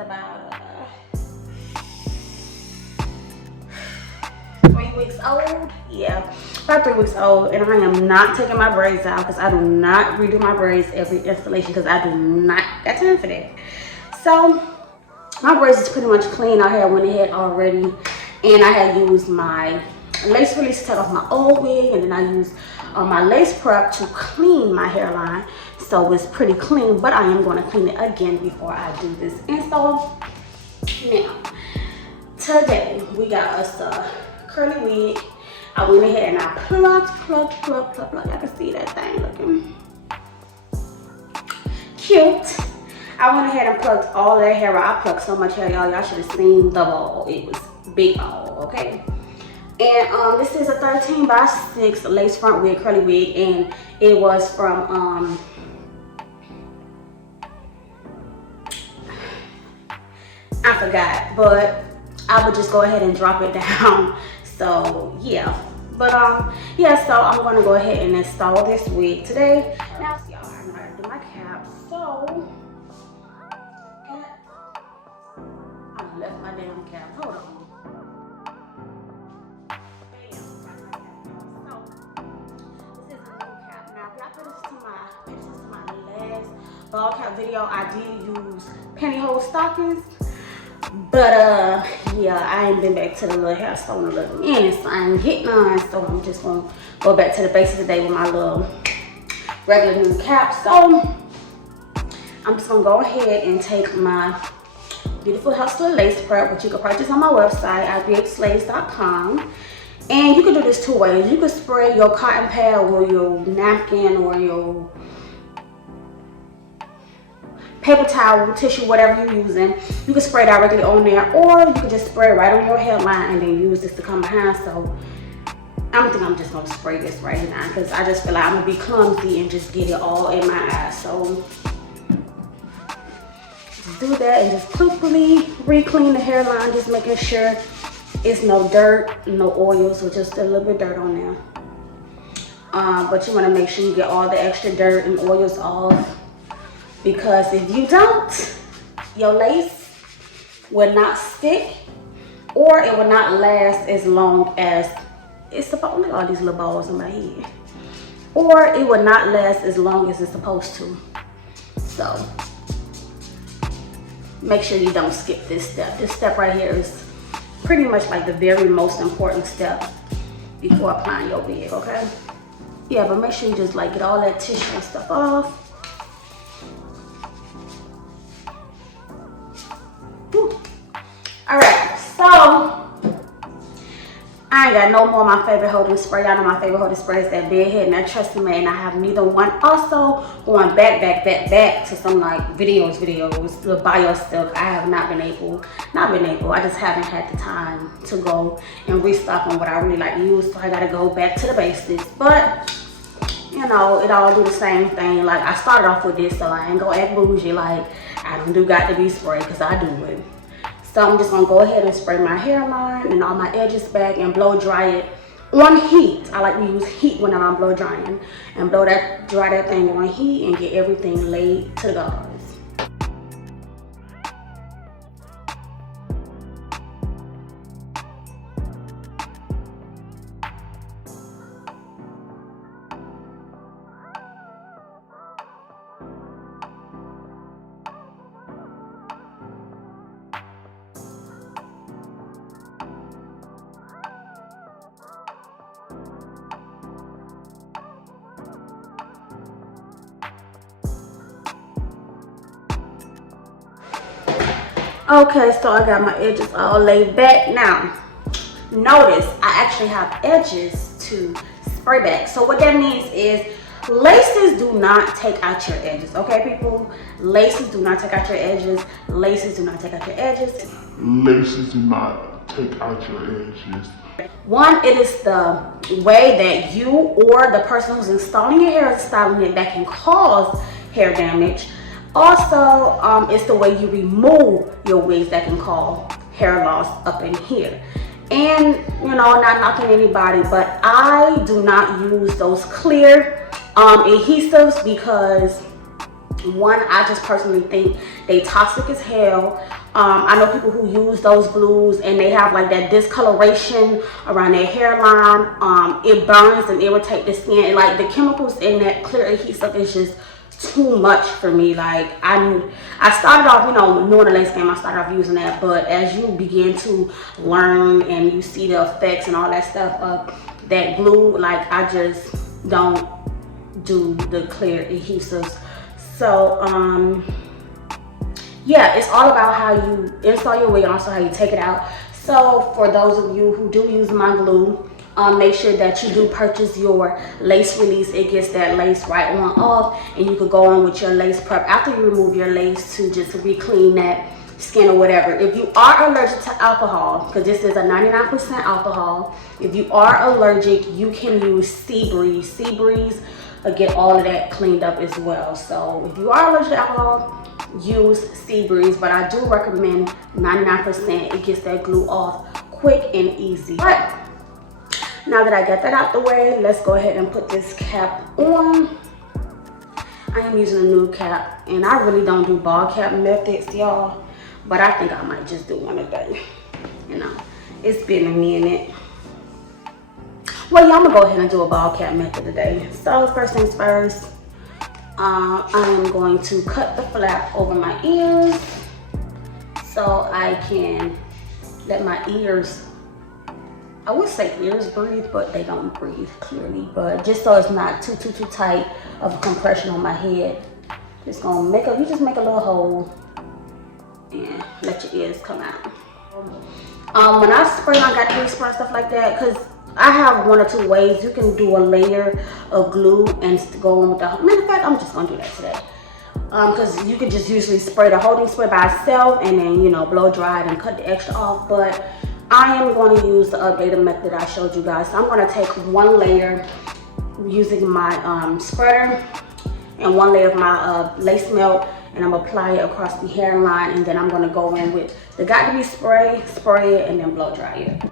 about 3 weeks old. Yeah, about 3 weeks old, and I am not taking my braids out because I do not redo my braids every installation because I do not got time for that. So my braids is pretty much clean. I had went ahead already, and I had used my lace release to take off my old wig, and then I used my lace prep to clean my hairline, so it's pretty clean, but I am going to clean it again before I do this install. Now today we got us a curly wig. I went ahead and I plucked. I can see that thing looking cute. I went ahead and plucked all that hair out. I plucked so much hair, y'all. Y'all should have seen the ball. It was big ball, okay? And this is a 13 by 6 lace front wig, curly wig, and it was from I forgot, but I would just go ahead and drop it down. So yeah, but yeah, so I'm gonna go ahead and install this wig today. Now, y'all, I know how to do my cap, so I left my damn cap. Hold on. This is my last ball cap video. I did use pantyhose stockings, but yeah, I ain't been back to the little hair store in a little minute, so I ain't getting none. So I'm just gonna go back to the basics today with my little regular new cap. So I'm just gonna go ahead and take my Beautiful Hustler lace prep, which you can purchase on my website at IAmBeautifulHustlerTV. And you can do this 2 ways. You can spray your cotton pad or your napkin or your paper towel, tissue, whatever you're using. You can spray directly on there, or you can just spray right on your hairline and then use this to come behind. So I think I'm just gonna spray this right now because I just feel like I'm gonna be clumsy and just get it all in my eyes. So just do that and just quickly re-clean the hairline, just making sure it's no dirt, no oils, or just a little bit of dirt on there. But you want to make sure you get all the extra dirt and oils off, because if you don't, your lace will not stick, or it will not last as long as it's supposed to. Look at all these little balls in my head. Or it will not last as long as it's supposed to. So make sure you don't skip this step. This step right here is pretty much like the very most important step before applying your wig, okay? Yeah, but make sure you just like get all that tissue and stuff off. All right, so I ain't got no more of my favorite holding spray. Y'all know my favorite holding spray is that bed head, and I trust me, and I have neither one. Also, going back to some like videos to buy your stuff. I have not been able, I just haven't had the time to go and restock on what I really like to use, so I gotta go back to the basics. But you know, it all do the same thing. Like, I started off with this, so I ain't gonna act bougie like I don't do got to be spray, because I do it. So I'm just gonna go ahead and spray my hairline and all my edges back and blow dry it on heat. I like to use heat whenever I'm blow drying, and dry that thing on heat and get everything laid to the gauze. Okay, so I got my edges all laid back. Now, notice I actually have edges to spray back. So what that means is laces do not take out your edges, okay, people? Laces do not take out your edges. Laces do not take out your edges. Laces do not take out your edges. One, it is the way that you or the person who's installing your hair is styling it that can cause hair damage. Also, it's the way you remove your wigs that can cause hair loss up in here. And, you know, not knocking anybody, but I do not use those clear adhesives because, one, I just personally think they toxic as hell. I know people who use those glues and they have like that discoloration around their hairline. It burns and irritates the skin, and like the chemicals in that clear adhesive is just too much for me. Like I started off, you know, knowing the lace game, I started off using that, but as you begin to learn and you see the effects and all that stuff of that glue, like I just don't do the clear adhesives. So yeah, it's all about how you install your wig and also how you take it out. So for those of you who do use my glue, make sure that you do purchase your lace release. It gets that lace right on off, and you could go on with your lace prep after you remove your lace to just re-clean that skin or whatever. If you are allergic to alcohol, because this is a 99% alcohol, if you are allergic, you can use Sea Breeze. Sea Breeze will get all of that cleaned up as well. So if you are allergic to alcohol, use Sea Breeze, but I do recommend 99%. It gets that glue off quick and easy. But now that I got that out the way, let's go ahead and put this cap on. I am using a new cap, and I really don't do ball cap methods, y'all, but I think I might just do one today. You know, it's been a minute. Well, yeah, I'm gonna go ahead and do a ball cap method today. So first things first, I am going to cut the flap over my ears so I can let my ears, I would say ears breathe, but they don't breathe clearly. But just so it's not too tight of a compression on my head, just gonna make a, you just make a little hole and let your ears come out. When I spray my got to spray stuff like that, because I have one or two ways you can do a layer of glue and go on with the, matter of fact, I'm just gonna do that today. Because you can just usually spray the holding spray by itself and then, you know, blow dry it and cut the extra off. But I am going to use the updated method I showed you guys. So I'm going to take one layer using my spreader and one layer of my lace melt, and I'm going to apply it across the hairline, and then I'm going to go in with the got to be spray it, and then blow dry it.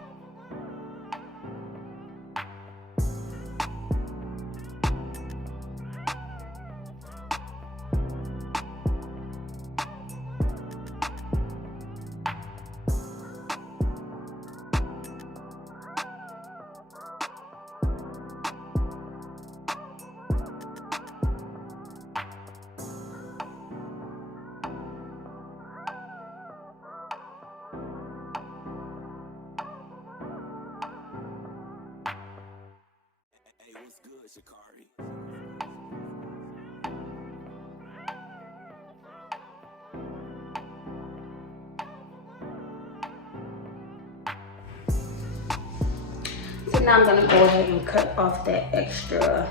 So now I'm gonna go ahead and cut off that extra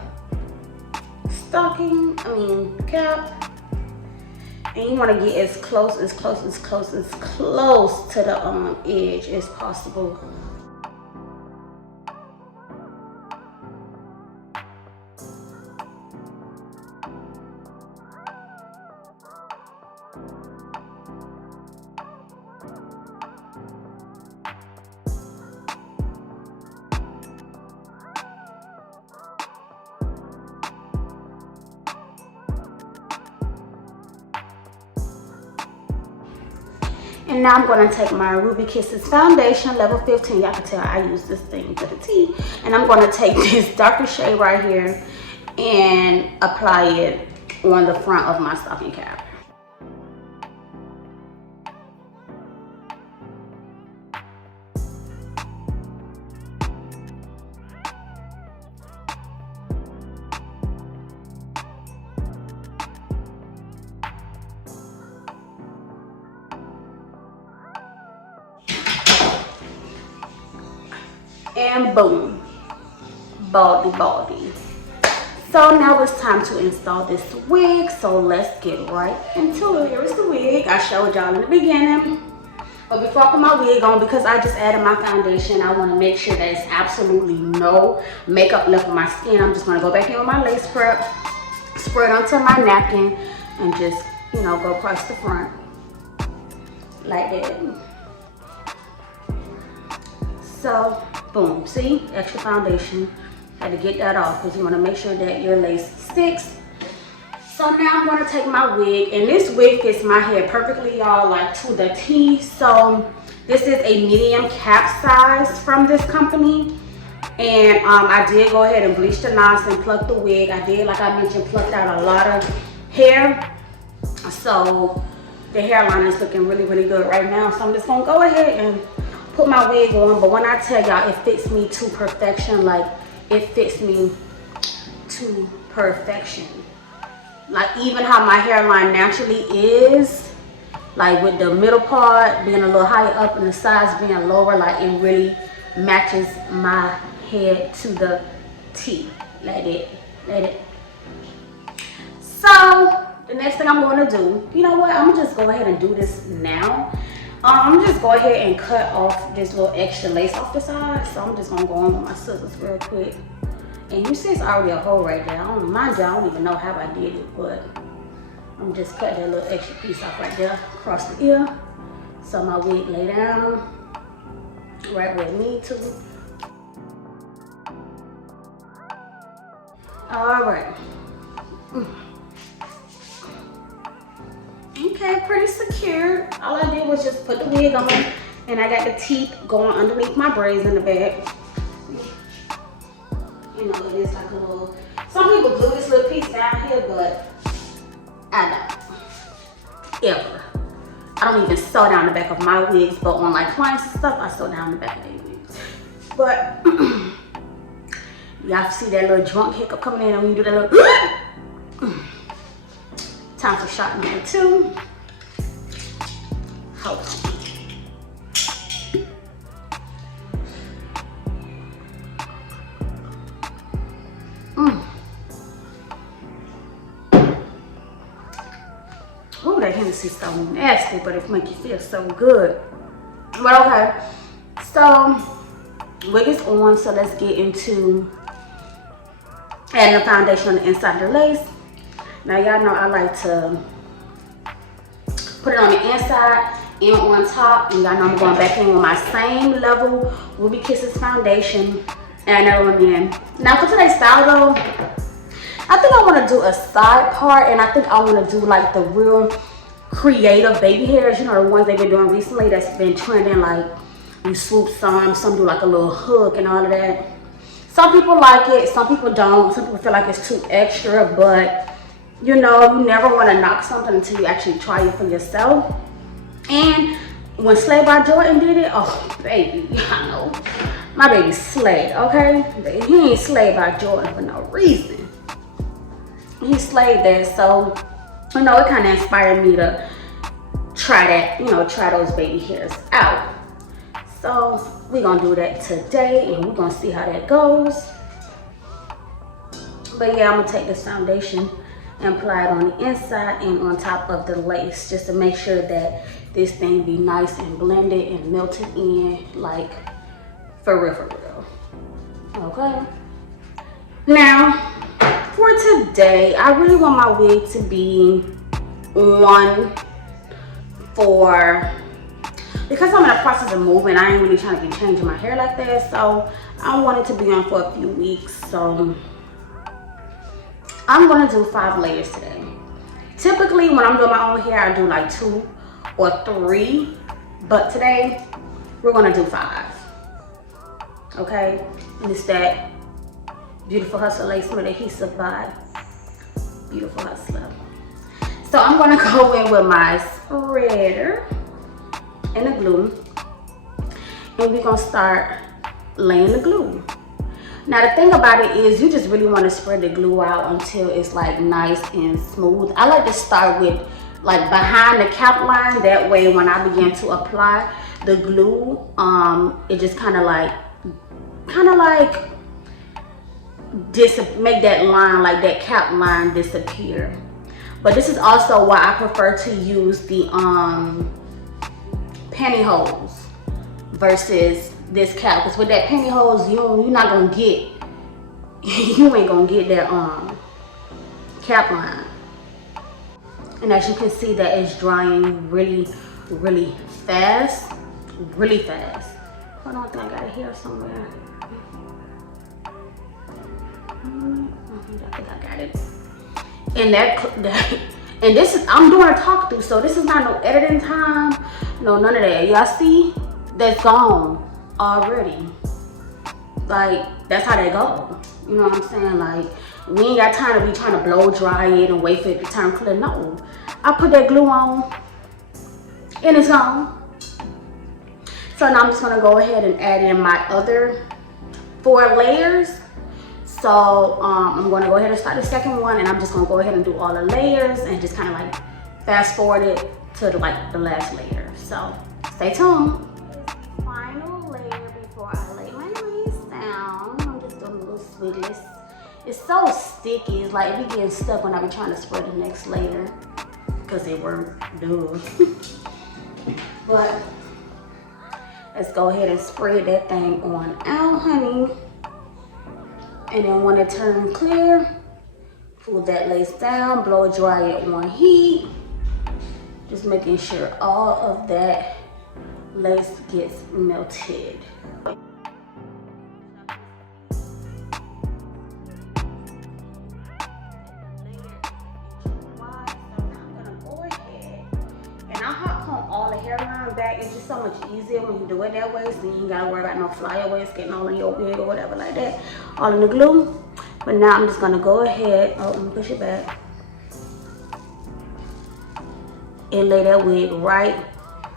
cap. And you wanna get as close to the edge as possible. And now I'm going to take my Ruby Kisses foundation, level 15. Y'all can tell I use this thing to the T. And I'm going to take this darker shade right here and apply it on the front of my stocking cap. And boom, baldy. So now it's time to install this wig, so let's get right into it. Here is the wig I showed y'all in the beginning. But before I put my wig on, because I just added my foundation, I want to make sure there's absolutely no makeup left on my skin. I'm just going to go back in with my lace prep, spread onto my napkin, and just, you know, go across the front like that. So boom, see, extra foundation. Had to get that off because you want to make sure that your lace sticks. So now I'm going to take my wig, and this wig fits my hair perfectly, y'all, like to the T. So this is a medium cap size from this company. And I did go ahead and bleach the knots and pluck the wig. I did, like I mentioned, plucked out a lot of hair. So the hairline is looking really, really good right now. So I'm just going to go ahead and put my wig on. But when I tell y'all it fits me to perfection, like it fits me to perfection. Like even how my hairline naturally is, like with the middle part being a little higher up and the sides being lower, like it really matches my head to the T. Let it. So the next thing I'm going to do, you know what, I'm gonna just go ahead and do this now. I'm gonna just go ahead and cut off this little extra lace off the side. So I'm just gonna go on with my scissors real quick. And you see it's already a hole right there. Mind you, I don't even know how I did it, but I'm just cutting that little extra piece off right there across the ear. So my wig lay down right where it needs to. All right. Okay, pretty secure. All I did was just put the wig on, and I got the teeth going underneath my braids in the back. You know, it is like a little, some people glue this little piece down here, but I don't, ever. I don't even sew down the back of my wigs, but on like clients and stuff, I sew down the back of their wigs. But y'all see that little drunk hiccup coming in and when you do that little, time for shot number 2. Hold on. Oh, that Hennessy so nasty, but it makes you feel so good. But okay, so wig is on, so let's get into adding the foundation on the inside of the lace. Now y'all know I like to put it on the inside and on top, and y'all know I'm going back in with my same level Ruby Kisses foundation and that one in. Now for today's style though, I think I want to do a side part, and I think I want to do like the real creative baby hairs, you know, the ones they've been doing recently that's been trending, like you swoop some do like a little hook and all of that. Some people like it, some people don't. Some people feel like it's too extra, but you know, you never want to knock something until you actually try it for yourself. And when Slay by Jordan did it, oh baby, I know, my baby slayed, okay? He ain't slayed by Jordan for no reason. He slayed that, so you know, it kind of inspired me to try that, you know, try those baby hairs out. So we're gonna do that today, and we're gonna see how that goes. But yeah, I'm gonna take this foundation and apply it on the inside and on top of the lace, just to make sure that this thing be nice and blended and melted in, like for real. Okay. Now, for today, I really want my wig to be on for, because I'm in the process of moving, I ain't really trying to be changing my hair like that, so I want it to be on for a few weeks. So I'm gonna do 5 layers today. Typically when I'm doing my own hair, I do like 2 or 3, but today we're gonna do 5. Okay, and it's that Beautiful Hustler lace with adhesive by Beautiful Hustler. So I'm gonna go in with my spreader and the glue, and we're gonna start laying the glue. Now the thing about it is, you just really want to spread the glue out until it's like nice and smooth. I like to start with like behind the cap line, that way when I begin to apply the glue, it just kind of like make that line, like that cap line, disappear. But this is also why I prefer to use the pantyhose versus this cap, because with that pantyhose you're not gonna get you ain't gonna get that cap line. And as you can see, that is drying really fast. Hold on, I think I got it here somewhere. I think I got it. And and this is, I'm doing a talk through, so this is not no editing time, no none of that. Y'all see, that's gone already. Like, that's how they go. You know what I'm saying? Like, we ain't got time to be trying to blow dry it and wait for it to turn clear. No, I put that glue on and it's gone. So now I'm just gonna go ahead and add in my other 4 layers. So I'm gonna go ahead and start the second one, and I'm just gonna go ahead and do all the layers and just kind of like fast forward it to the last layer. So stay tuned. Final layer before I lay my lace down. I'm just doing a little swiggles. It's so sticky. It's like it be getting stuck when I be trying to spread the next layer because it worked. Duh. But let's go ahead and spread that thing on out, honey. And then when it turns clear, pull that lace down, blow dry it on heat. Just making sure all of that lace gets melted. Back. It's just so much easier when you do it that way, so you ain't gotta worry about no flyaways getting all in your wig or whatever like that, all in the glue. But now I'm just gonna go ahead, I'm gonna push it back, and lay that wig right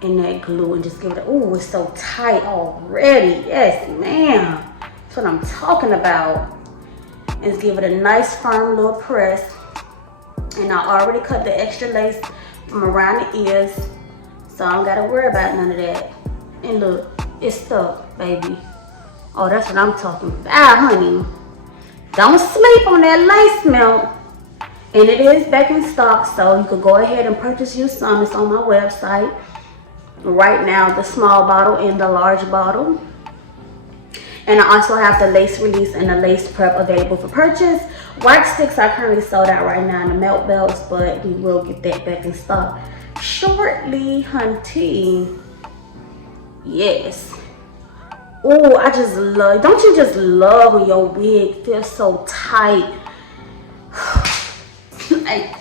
in that glue and just give it a, ooh, it's so tight already. Yes, ma'am. That's what I'm talking about. And just give it a nice firm little press. And I already cut the extra lace from around the ears, so I don't gotta worry about none of that. And look, it's stuck, baby. Oh, that's what I'm talking about, honey. Don't sleep on that lace melt. And it is back in stock, so you could go ahead and purchase you some. It's on my website. Right now, the small bottle and the large bottle. And I also have the lace release and the lace prep available for purchase. White sticks are currently sold out right now in the melt belts, but we will get that back in stock shortly, hunty. Yes. Oh, I just love, don't you just love when your wig feels so tight? Like,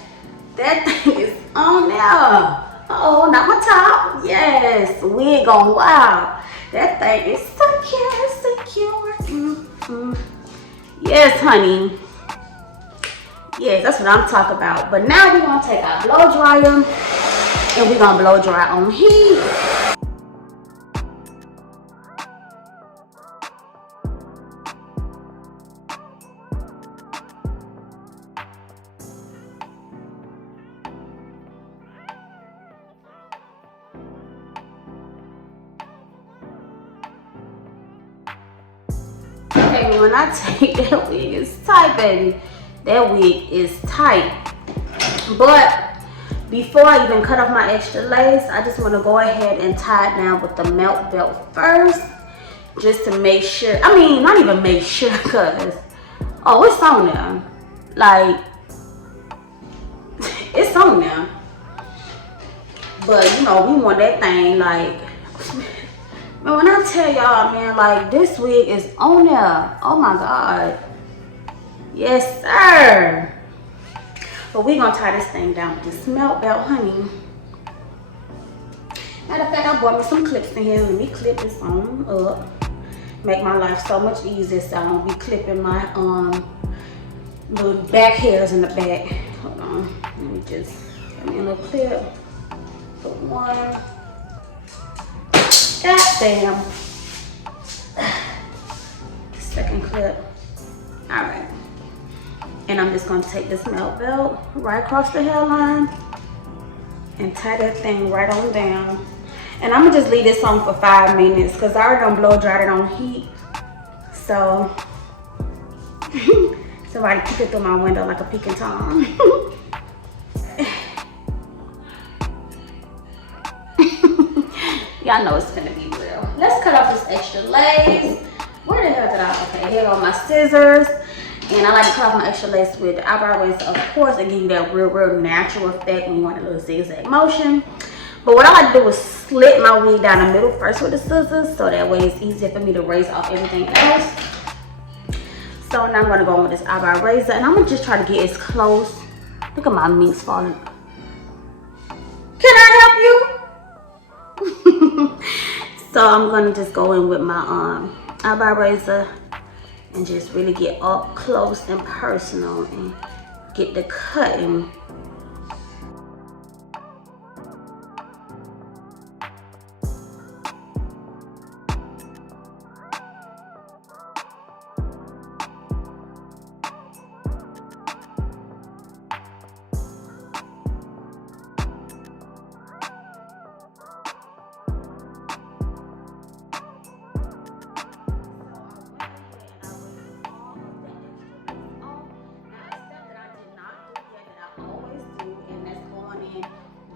that thing is on there. Oh, not my top. Yes, wig on wild. That thing is secure. Yes, honey. Yes, that's what I'm talking about. But now we're gonna take our blow dryer and we're gonna blow dry on heat. Okay, when I take that wig, it's tight, baby. That wig is tight. But before I even cut off my extra lace, I just want to go ahead and tie it down with the melt belt first, just to make sure. I mean, not even make sure, because oh, it's on there. Like, it's on there. But you know, we want that thing like, man, when I tell y'all, man, like, this wig is on there. Oh my God. Yes, sir. But we're gonna tie this thing down with this melt belt, honey. Matter of fact, I bought me some clips in here. Let me clip this on up. Make my life so much easier, so I don't be clipping my little back hairs in the back. Hold on. Let me just get me a little clip. Put one. God damn. Second clip. All right. And I'm just gonna take this melt belt right across the hairline and tie that thing right on down. And I'm gonna just leave this on for 5 minutes because I already done blow dried it on heat. So somebody peeking through my window like a peeking Tom. Y'all know it's gonna be real. Let's cut off this extra lace. Where the hell did I? Okay, here go my scissors. And I like to cut off my extra lace with the eyebrow razor, of course, and give you that real natural effect when you want a little zigzag motion. But what I like to do is slit my wig down the middle first with the scissors, so that way it's easier for me to razor off everything else. So now I'm gonna go in with this eyebrow razor, and I'm gonna just try to get as close Look at my minks falling. Can I help you? So I'm gonna just go in with my eyebrow razor and just really get up close and personal and get the cutting.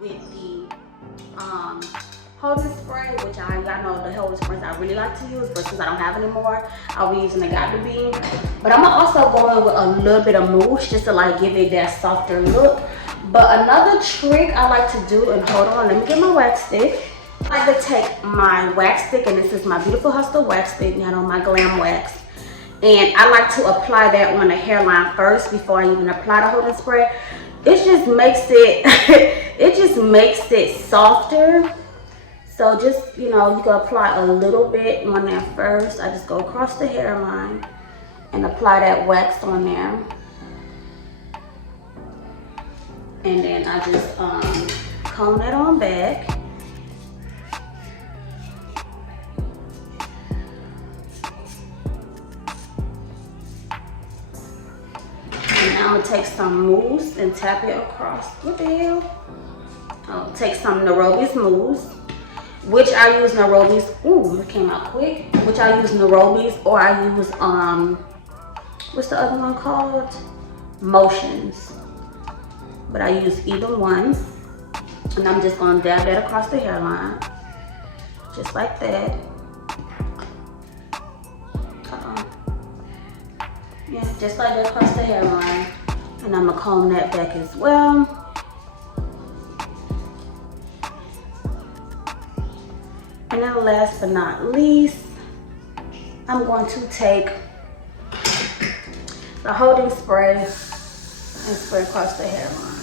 With the holding spray, which y'all know the holding sprays I really like to use, but since I don't have any more, I'll be using the Got to Be. But I'm gonna also go in with a little bit of mousse just to like give it that softer look. But another trick I like to do, and hold on, let me get my wax stick. I like to take my wax stick, and this is my Beautiful Hustler wax stick, you know, my glam wax. And I like to apply that on the hairline first before I even apply the holding spray. It just makes it, it just makes it softer. So just, you know, you can apply a little bit on there first. I just go across the hairline and apply that wax on there. And then I just comb that on back. I'm gonna take some mousse and tap it across. What the hell? I'll take some Nairobi's mousse, which I use Nairobi's. Ooh, it came out quick. Which I use Nairobi's, or I use what's the other one called? Motions. But I use either one, and I'm just gonna dab that across the hairline, just like that. Yeah, just like that across the hairline. And I'm gonna comb that back as well. And then last but not least, I'm going to take the holding spray and spray across the hairline.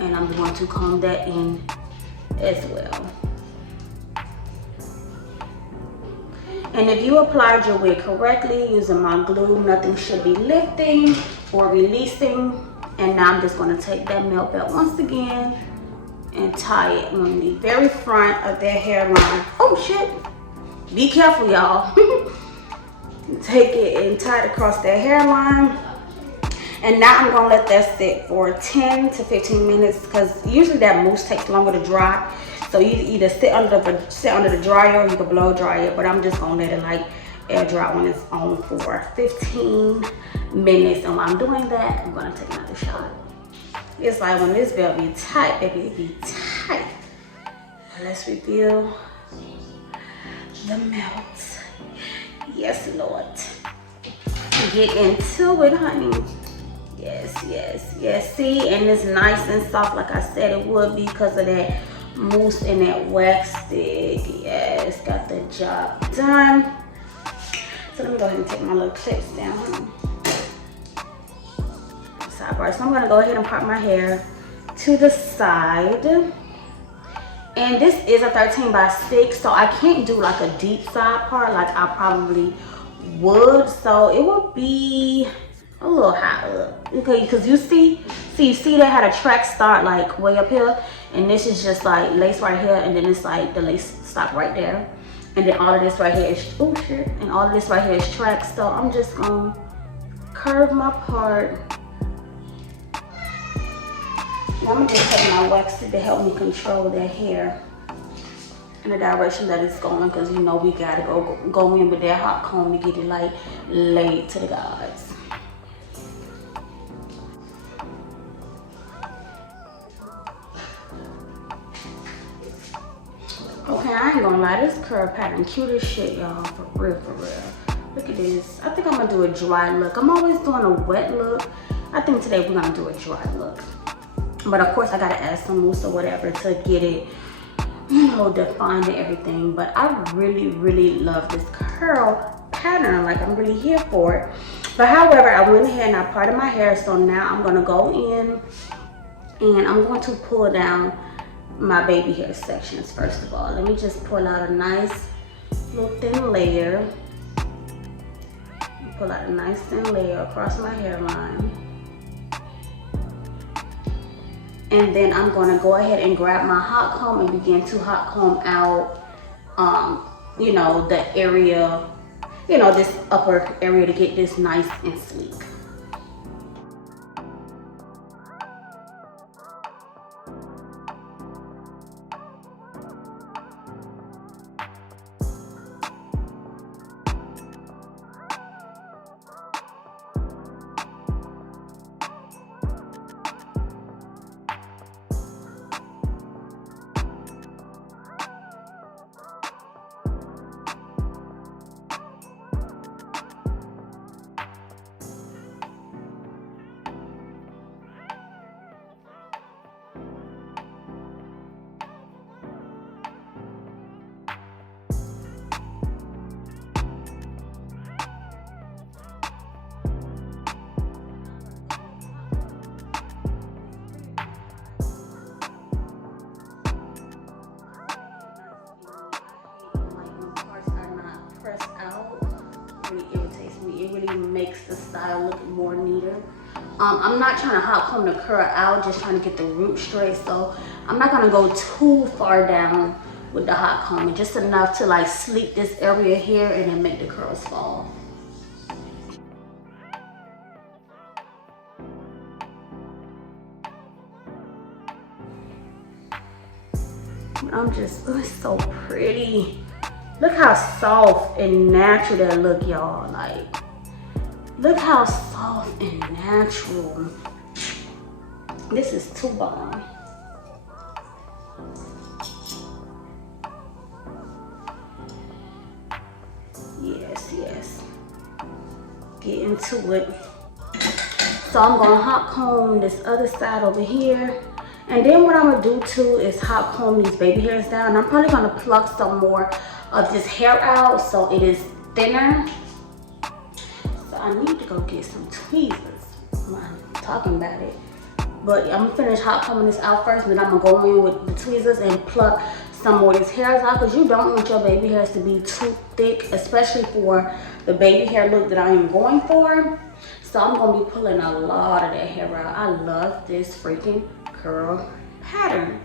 And I'm going to comb that in as well. And if you applied your wig correctly using my glue, nothing should be lifting or releasing. And now I'm just going to take that melt belt once again and tie it on the very front of their hairline. Oh shit! Be careful, y'all. Take it and tie it across their hairline. And now I'm going to let that sit for 10 to 15 minutes because usually that mousse takes longer to dry. So you either sit under the dryer or you can blow dry it, but I'm just gonna let it like air dry on its own for 15 minutes. And while I'm doing that, I'm gonna take another shot. It's like when this belt be tight, baby, it be tight. Let's reveal the melt. Yes, Lord. Get into it, honey. Yes, yes, yes. See, and it's nice and soft like I said it would be because of that mousse and that wax stick. Yes, got the job done. So let me go ahead and take my little clips down. Sidebar. So I'm gonna go ahead and part my hair to the side. And this is a 13 by 6, so I can't do like a deep side part like I probably would. So it would be a little high up. Okay, because you see that had a track start like way up here. And this is just like lace right here, and then it's like the lace stop right there. And then all of this right here is, oh shit, and all of this right here is track. So I'm just gonna curve my part. And I'm gonna just take my wax stick to help me control that hair in the direction that it's going, because you know we gotta go in with that hot comb to get it like laid to the gods. Okay, I ain't gonna lie, this curl pattern cute as shit, y'all, for real, for real. Look at this. I think I'm gonna do a dry look. I'm always doing a wet look. I think today we're gonna do a dry look. But of course I gotta add some mousse or whatever to get it, you know, defined and everything. But I really, really love this curl pattern. Like, I'm really here for it. But however, I went ahead and I parted my hair. So now I'm gonna go in and I'm going to pull down my baby hair sections first of all. Let me just pull out a nice little thin layer. Pull out a nice thin layer across my hairline. And then I'm gonna go ahead and grab my hot comb and begin to hot comb out, you know, the area, you know, this upper area to get this nice and sleek. Makes the style look more neater. I'm not trying to hot comb the curl out, just trying to get the root straight. So I'm not gonna go too far down with the hot comb, just enough to like sleek this area here and then make the curls fall. I'm just, oh, it's so pretty. Look how soft and natural that look, y'all. Like, look how soft and natural. This is too bomb. Yes, yes. Get into it. So I'm gonna hot comb this other side over here. And then what I'm gonna do too is hot comb these baby hairs down. I'm probably gonna pluck some more of this hair out so it is thinner. I need to go get some tweezers. I'm talking about it. But I'm gonna finish hot combing this out first, and then I'm gonna go in with the tweezers and pluck some more of these hairs out, because you don't want your baby hairs to be too thick, especially for the baby hair look that I am going for. So I'm gonna be pulling a lot of that hair out. I love this freaking curl pattern.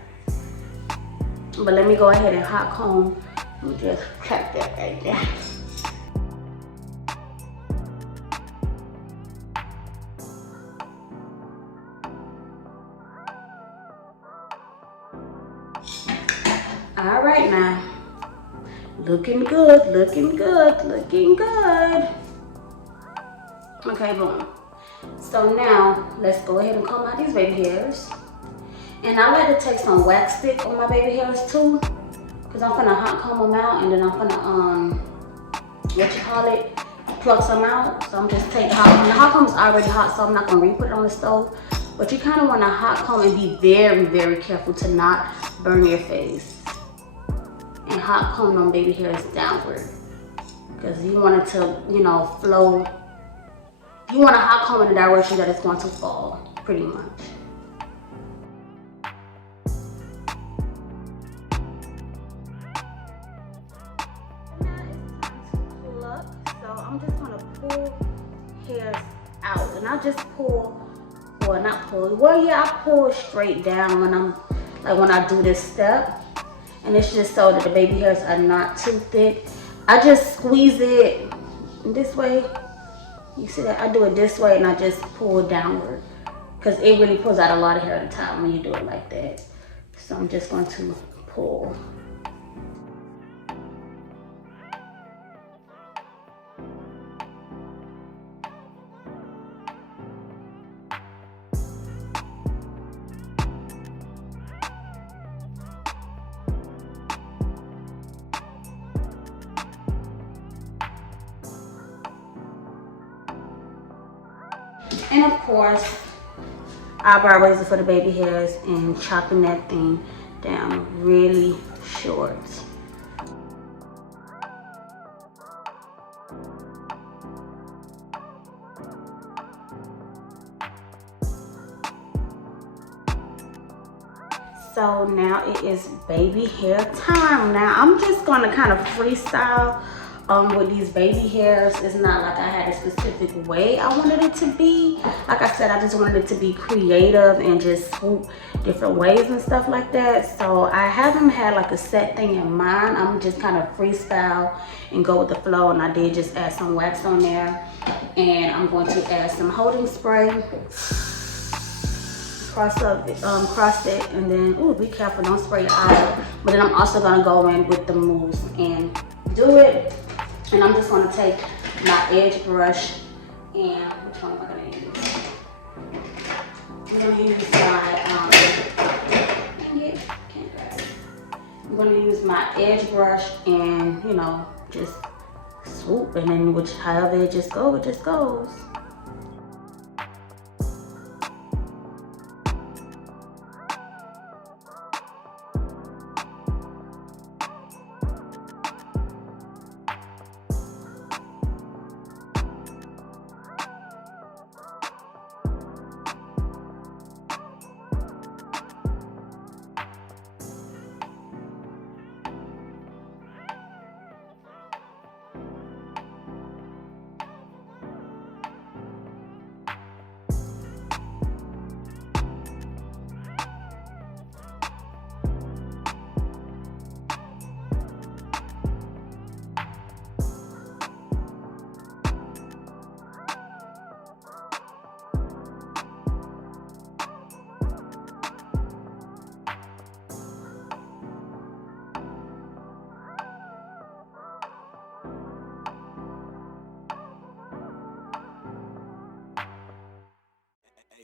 But let me go ahead and hot comb. Let me just cut that right there. All right now, looking good, looking good, looking good. Okay, boom. So now let's go ahead and comb out these baby hairs. And I like to take some wax stick on my baby hairs too, because I'm gonna hot comb them out, and then I'm gonna pluck some out. So I'm just taking hot comb. The hot comb is already hot, so I'm not gonna re-put it on the stove. But you kind of want to hot comb and be very, very careful to not burn your face. And hot comb on baby hairs downward, because you want it to, you know, flow. You want to hot comb in the direction that it's going to fall, pretty much. Now it's time to pluck. So I'm just going to pull hairs out, and I just pull, well, not pull. Well, yeah, I pull straight down when I do this step. And it's just so that the baby hairs are not too thick. I just squeeze it this way. You see that? I do it this way and I just pull downward, because it really pulls out a lot of hair at a time when you do it like that. So I'm just going to pull. And of course, eyebrow razor for the baby hairs and chopping that thing down really short. So now it is baby hair time. Now I'm just gonna kind of freestyle with these baby hairs. It's not like I had a specific way I wanted it to be. Like I said, I just wanted it to be creative and just swoop different ways and stuff like that. So I haven't had like a set thing in mind. I'm just kind of freestyle and go with the flow, and I did just add some wax on there, and I'm going to add some holding spray. Cross it, and then, ooh, be careful, don't spray your eye. But then I'm also gonna go in with the mousse and do it. And I'm just gonna take my edge brush, and which one am I gonna use? I'm gonna use I'm gonna use my edge brush and, you know, just swoop, and then however it just goes, it just goes.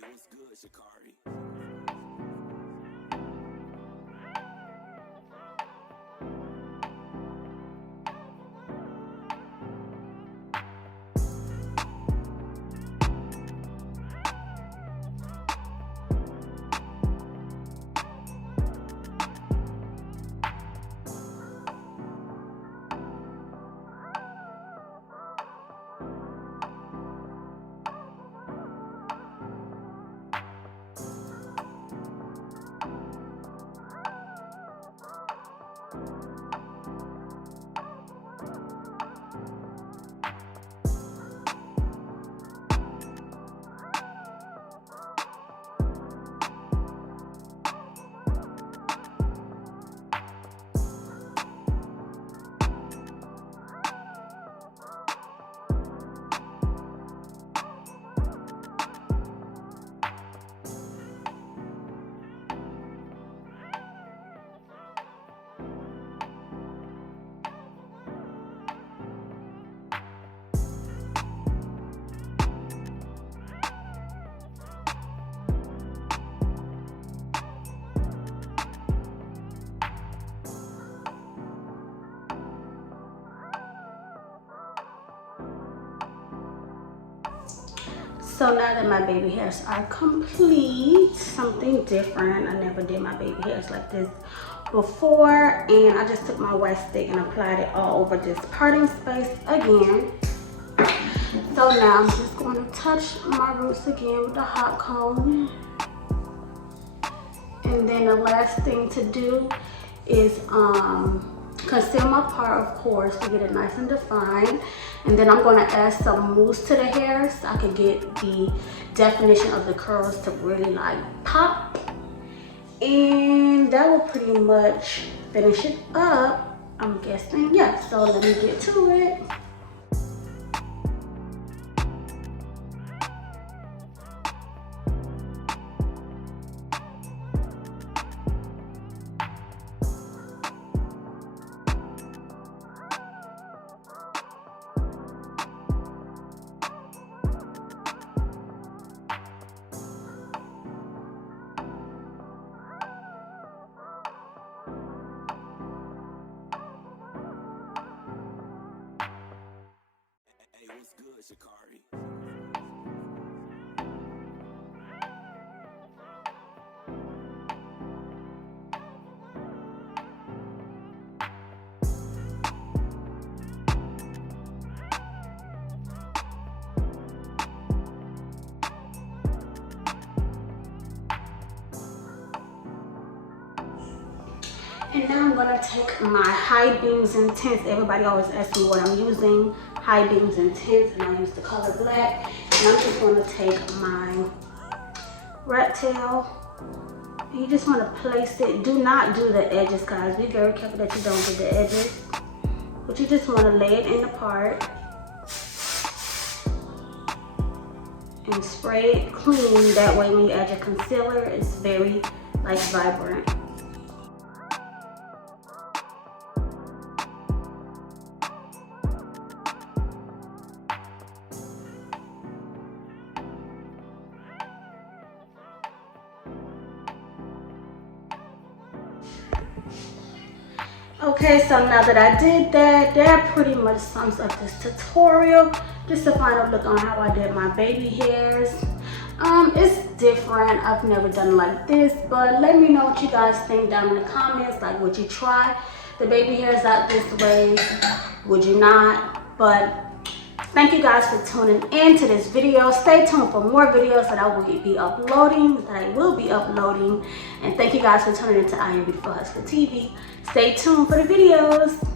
What's good, Shakari? So now that my baby hairs are complete, something different. I never did my baby hairs like this before, and I just took my wax stick and applied it all over this parting space again. So now I'm just going to touch my roots again with the hot comb. And then the last thing to do is conceal my part, of course, to get it nice and defined. And then I'm going to add some mousse to the hair so I can get the definition of the curls to really like pop. And that will pretty much finish it up, I'm guessing. Yeah, so let me get to it. What's good, Shakari? And now I'm gonna take my High Beams Intense. Everybody always asks me what I'm using. High Beams Intense, and I use the color black. And I'm just gonna take my rat tail. And you just wanna place it. Do not do the edges, guys. Be very careful that you don't do the edges. But you just wanna lay it in the part. And spray it clean. That way when you add your concealer, it's very like vibrant. Okay, so now that I did that, that pretty much sums up this tutorial. Just a final look on how I did my baby hairs. It's different. I've never done it like this, but let me know what you guys think down in the comments. Like, would you try the baby hairs out this way? Would you not? But thank you guys for tuning in to this video. Stay tuned for more videos that I will be uploading, And thank you guys for tuning into IAmBeautifulHustler TV. Stay tuned for the videos.